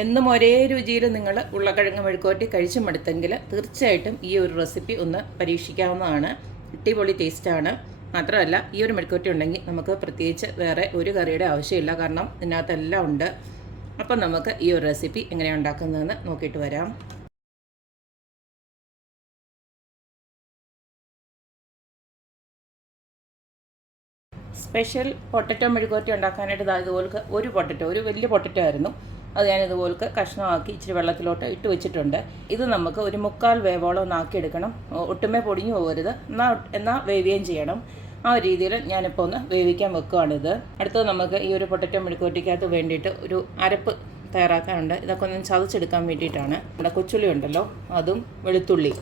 എന്നും ഒരേ രുചിയിൽ നിങ്ങൾ ഉരുളക്കിഴങ്ങ് മെഴുക്കോറ്റി കഴിച്ചു മടുത്തെങ്കിൽ തീർച്ചയായിട്ടും ഈ ഒരു റെസിപ്പി ഒന്ന് പരീക്ഷിക്കാവുന്നതാണ്. അടിപൊളി ടേസ്റ്റാണ് മാത്രമല്ല ഈ ഒരു മെഴുക്കോറ്റി ഉണ്ടെങ്കിൽ നമുക്ക് പ്രത്യേകിച്ച് വേറെ ഒരു കറിയുടെ ആവശ്യമില്ല. കാരണം ഇതിനകത്തെല്ലാം ഉണ്ട്. അപ്പം നമുക്ക് ഈ ഒരു റെസിപ്പി എങ്ങനെയാണ് ഉണ്ടാക്കുന്നതെന്ന് നോക്കിയിട്ട് വരാം. സ്പെഷ്യൽ പൊട്ടറ്റോ മെഴുകുവരട്ടി ഉണ്ടാക്കാനായിട്ട് ഇതുപോലെ ഒരു പൊട്ടറ്റോ ഒരു വലിയ പൊട്ടറ്റോ ആയിരുന്നു. അത് ഞാൻ ഇതുപോലെ കഷ്ണമാക്കി ഇച്ചിരി വെള്ളത്തിലോട്ട് ഇട്ട് വെച്ചിട്ടുണ്ട്. ഇത് നമുക്ക് ഒരു മുക്കാൽ വേവോളം ഒന്ന് ആക്കിയെടുക്കണം. ഒട്ടുമേ പൊടിഞ്ഞു പോകരുത്. എന്നാൽ എന്നാൽ വേവുകയും ചെയ്യണം. ആ രീതിയിൽ ഞാനിപ്പോൾ ഒന്ന് വേവിക്കാൻ വെക്കുകയാണിത് അടുത്തത് നമുക്ക് ഈ ഒരു പൊട്ടറ്റോ മെഴുക്കുവറ്റിക്കകത്ത് വേണ്ടിയിട്ട് ഒരു അരപ്പ് തയ്യാറാക്കാനുണ്ട്. ഇതൊക്കെ ഒന്ന് ചതച്ചെടുക്കാൻ വേണ്ടിയിട്ടാണ്. നമ്മുടെ കൊച്ചുള്ളി ഉണ്ടല്ലോ അതും വെളുത്തുള്ളി.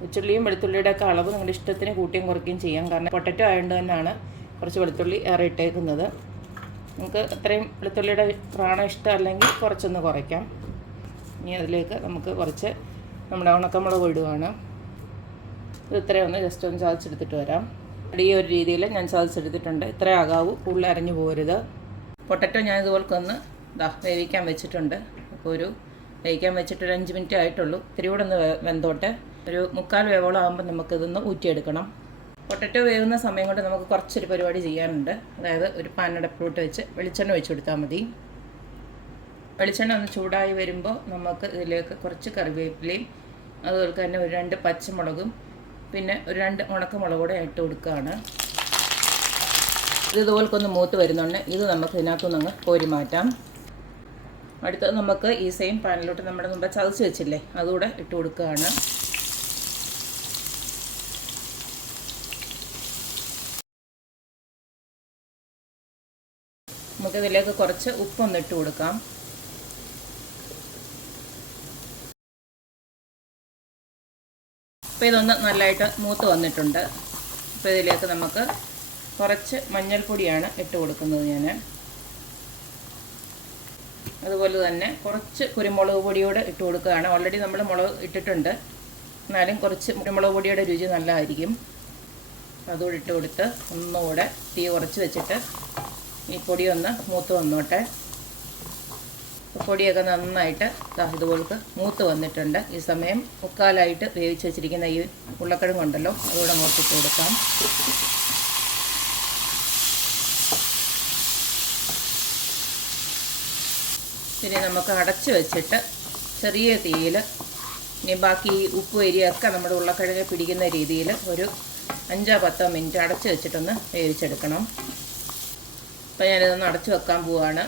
കൊച്ചുള്ളിയും വെളുത്തുള്ളിയുടെ ഒക്കെ അളവ് നിങ്ങളുടെ ഇഷ്ടത്തിന് കൂട്ടിയും കുറയ്ക്കുകയും ചെയ്യാം. കാരണം പൊട്ടറ്റോ ആയതുകൊണ്ട് തന്നെയാണ് കുറച്ച് വെളുത്തുള്ളി ഏറെ ഇട്ടേക്കുന്നത്. നമുക്ക് അത്രയും വെളുത്തുള്ളിയുടെ പ്രാണം ഇഷ്ടമല്ലെങ്കിൽ കുറച്ചൊന്ന് കുറയ്ക്കാം. ഇനി അതിലേക്ക് നമുക്ക് കുറച്ച് നമ്മുടെ ഉണക്കമുളക് ഇടുകയാണ് ഇത് ഇത്രയും ഒന്ന് ജസ്റ്റ് ഒന്ന് ചതച്ചെടുത്തിട്ട് വരാം. ഈ ഒരു രീതിയിൽ ഞാൻ ചതച്ചെടുത്തിട്ടുണ്ട്. ഇത്രയും ആകാവൂ കൂടുതൽ അരഞ്ഞു പോകരുത്. പൊട്ടറ്റോ ഞാൻ ഇതുപോലൊക്കെ ഒന്ന് ഇതാ വേവിക്കാൻ വെച്ചിട്ടുണ്ട്. അപ്പോൾ ഒരു വേവിക്കാൻ വെച്ചിട്ട് ഒരു അഞ്ച് മിനിറ്റ് ആയിട്ടുള്ളൂ. ഇത്തിരി കൂടെ ഒന്ന് വെന്തോട്ടെ. ഒരു മുക്കാൽ വേവോളം ആകുമ്പോൾ നമുക്കിതൊന്ന് ഊറ്റിയെടുക്കണം. പൊട്ടറ്റോ വേവുന്ന സമയം കൊണ്ട് നമുക്ക് കുറച്ചൊരു പരിപാടി ചെയ്യാനുണ്ട്. അതായത് ഒരു പാനടപ്പിലോട്ട് വെച്ച് വെളിച്ചെണ്ണ ഒഴിച്ച് കൊടുത്താൽ മതി. വെളിച്ചെണ്ണ ഒന്ന് ചൂടായി വരുമ്പോൾ നമുക്ക് ഇതിലേക്ക് കുറച്ച് കറിവേപ്പിലയും അതുപോലെ തന്നെ ഒരു രണ്ട് പച്ചമുളകും പിന്നെ ഒരു രണ്ട് ഉണക്കമുളക് കൂടെ ഇട്ട് കൊടുക്കുകയാണ് ഇത് ഇതുപോലൊക്കെ ഒന്ന് മൂത്ത് വരുന്നുണ്ട്. ഇത് നമുക്ക് ഇതിനകത്തുനിന്ന് അങ്ങ് കോരി മാറ്റാം. അടുത്തത് നമുക്ക് ഈ സെയിം പാനിലോട്ട് നമ്മുടെ മുമ്പ് ചതച്ച് വെച്ചില്ലേ അതുകൂടെ ഇട്ട് കൊടുക്കുകയാണ് നമുക്കിതിലേക്ക് കുറച്ച് ഉപ്പൊന്ന് ഇട്ട് കൊടുക്കാം. അപ്പോൾ ഇതൊന്ന് നല്ലതായിട്ട് മൂത്ത് വന്നിട്ടുണ്ട്. അപ്പോൾ ഇതിലേക്ക് നമുക്ക് കുറച്ച് മഞ്ഞൾപ്പൊടിയാണ് ഇട്ട് കൊടുക്കുന്നത് ഞാൻ അതുപോലെ തന്നെ കുറച്ച് കുരുമുളക് പൊടിയോട് ഇട്ട് കൊടുക്കുകയാണ്. ഓൾറെഡി നമ്മൾ മുളക് ഇട്ടിട്ടുണ്ട്. എന്നാലും കുറച്ച് കുരുമുളക് പൊടിയുടെ രുചി നല്ലതായിരിക്കും. അതുകൂടി ഇട്ട് കൊടുത്ത് ഒന്നുകൂടെ തീ കുറച്ച് വെച്ചിട്ട് ഈ പൊടി ഒന്ന് മൂത്ത് വന്നോട്ടെ. പൊടിയൊക്കെ നന്നായിട്ട് ദാ ഇതുപോലക്ക് മൂത്ത് വന്നിട്ടുണ്ട്. ഈ സമയം മുക്കാലായിട്ട് വേവിച്ച് വെച്ചിരിക്കുന്ന ഈ ഉരുളക്കിഴങ്ങുണ്ടല്ലോ അതുകൂടെ അങ്ങോട്ടിട്ട് കൊടുക്കാം. പിന്നെ നമുക്ക് അടച്ച് വെച്ചിട്ട് ചെറിയ തീയിൽ ഇനി ബാക്കി ഉപ്പ് എരിയൊക്കെ നമ്മുടെ ഉരുളക്കിഴങ്ങ് പിടിക്കുന്ന രീതിയിൽ ഒരു അഞ്ചോ പത്തോ മിനിറ്റ് അടച്ച് വെച്ചിട്ടൊന്ന് വേവിച്ചെടുക്കണം. അപ്പോൾ ഞാനിതൊന്ന് അടച്ചു വെക്കാൻ പോവാണ്.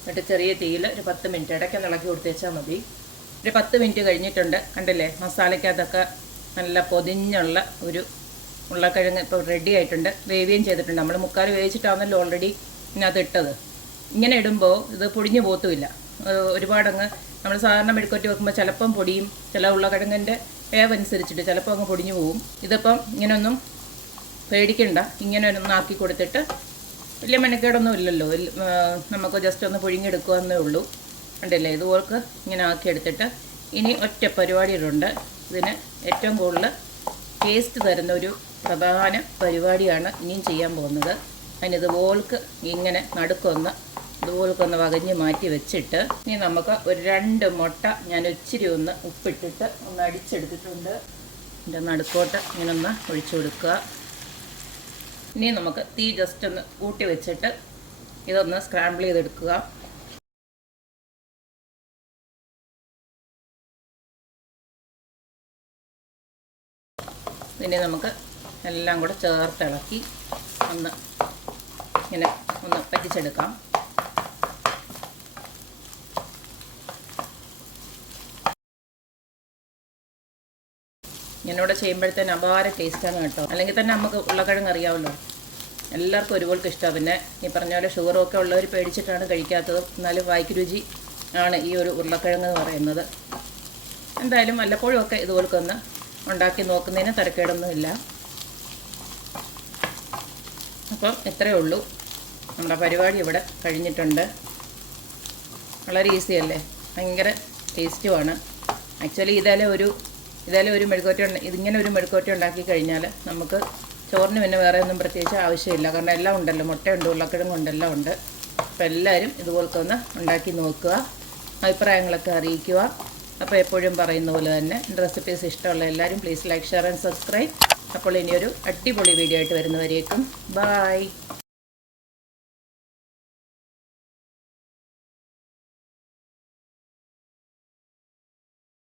എന്നിട്ട് ചെറിയ തീയിൽ ഒരു പത്ത് മിനിറ്റ് ഇടയ്ക്കൊന്ന് ഇളക്കി കൊടുത്തേച്ചാൽ മതി. ഒരു പത്ത് മിനിറ്റ് കഴിഞ്ഞിട്ടുണ്ട്. കണ്ടില്ലേ? മസാലയ്ക്കകത്തൊക്കെ നല്ല പൊതിഞ്ഞുള്ള ഒരു ഉരുളക്കിഴങ്ങ് ഇപ്പോൾ റെഡി ആയിട്ടുണ്ട്. വേവിയും ചെയ്തിട്ടുണ്ട്. നമ്മൾ മുക്കാൽ വേവിച്ചിട്ടാണല്ലോ ഓൾറെഡി ഇതിനകത്ത് ഇട്ടത്. ഇങ്ങനെ ഇടുമ്പോൾ ഇത് പൊടിഞ്ഞു പോത്തുമില്ല ഒരുപാടങ്ങ് നമ്മൾ സാധാരണ മെഴുക്കൊറ്റി വെക്കുമ്പോൾ ചിലപ്പം പൊടിയും ചില ഉരുളക്കിഴങ്ങിന്റെ വേവനുസരിച്ചിട്ട് ചിലപ്പോൾ അങ്ങ് പൊടിഞ്ഞു പോകും ഇതിപ്പം ഇങ്ങനെയൊന്നും പേടിക്കണ്ട. ഇങ്ങനെ ഒന്ന് ആക്കി കൊടുത്തിട്ട് വലിയ മെനക്കേടൊന്നും ഇല്ലല്ലോ. ഇല്ല- നമുക്ക് ജസ്റ്റ് ഒന്ന് പുഴുങ്ങിയെടുക്കുക എന്നേ ഉള്ളൂ. ഉണ്ടല്ലേ ഇതുപോലെക്ക് ഇങ്ങനെ ആക്കി എടുത്തിട്ട് ഇനി ഒറ്റ പരിപാടിയിലുണ്ട് ഇതിന് ഏറ്റവും കൂടുതൽ ടേസ്റ്റ് തരുന്ന ഒരു പ്രധാന പരിപാടിയാണ് ഇനിയും ചെയ്യാൻ പോകുന്നത്. അതിന് ഇതുപോൾക്ക് ഇങ്ങനെ നടുക്കൊന്ന് ഇതുപോലെക്കൊന്ന് വകഞ്ഞ് മാറ്റി വെച്ചിട്ട് ഇനി നമുക്ക് ഒരു രണ്ട് മുട്ട ഞാൻ ഇച്ചിരി ഒന്ന് ഉപ്പിട്ടിട്ട് ഒന്ന് അടിച്ചെടുത്തിട്ടുണ്ട്. എന്റെ നടുക്കോട്ട് ഇങ്ങനെ ഒന്ന് ഒഴിച്ചു കൊടുക്കുക. ഇനി നമുക്ക് തീ ജസ്റ്റ് ഒന്ന് കൂട്ടി വെച്ചിട്ട് ഇതൊന്ന് സ്ക്രാമ്പിൾ ചെയ്തെടുക്കുക. ഇനി നമുക്ക് എല്ലാം കൂടെ ചേർത്തിളക്കി ഒന്ന് ഇങ്ങനെ ഒന്ന് പറ്റിച്ചെടുക്കാം. ഇങ്ങനെയൂടെ ചെയ്യുമ്പോഴത്തേന് അപാര ടേസ്റ്റാണ് കേട്ടോ. അല്ലെങ്കിൽ തന്നെ നമുക്ക് ഉള്ളക്കിഴങ്ങ് അറിയാമല്ലോ. എല്ലാവർക്കും ഒരുപോലെ ഇഷ്ടമാണ് പിന്നെ ഈ പറഞ്ഞ പോലെ ഷുഗറും ഒക്കെ ഉള്ളവർ പേടിച്ചിട്ടാണ് കഴിക്കാത്തത്. എന്നാലും വായിക്ക് രുചി ആണ് ഈ ഒരു ഉരുളക്കിഴങ്ങ് എന്ന് പറയുന്നത്. എന്തായാലും വല്ലപ്പോഴും ഒക്കെ ഇതുപോലൊക്കെ ഒന്ന് ഉണ്ടാക്കി നോക്കുന്നതിന് തിരക്കേടൊന്നുമില്ല അപ്പം ഇത്രയേ ഉള്ളൂ. നമ്മുടെ പരിപാടി ഇവിടെ കഴിഞ്ഞിട്ടുണ്ട്. വളരെ ഈസിയല്ലേ ഭയങ്കര ടേസ്റ്റുമാണ് ആക്ച്വലി ഇതേലെ ഒരു ഇതേലെ ഒരു മെഴുകോറ്റ ഇതിങ്ങനെ ഒരു മെഴുകോറ്റ ഉണ്ടാക്കി കഴിഞ്ഞാൽ നമുക്ക് ചോറിന് പിന്നെ വേറെ ഒന്നും പ്രത്യേകിച്ച് ആവശ്യമില്ല. കാരണം എല്ലാം ഉണ്ടല്ലോ. മുട്ടയുണ്ട് ഉരുളക്കിഴങ്ങുണ്ട് എല്ലാം ഉണ്ട്. അപ്പോൾ എല്ലാവരും ഇതുപോലത്തെ ഒന്ന് ഉണ്ടാക്കി നോക്കുക. അഭിപ്രായങ്ങളൊക്കെ അറിയിക്കുക. അപ്പോൾ എപ്പോഴും പറയുന്ന പോലെ തന്നെ റെസിപ്പീസ് ഇഷ്ടമുള്ള എല്ലാവരും please like share and subscribe അപ്പോൾ ഇനിയൊരു അടിപൊളി വീഡിയോ ആയിട്ട് വരുന്നവരേക്കും. ബായ്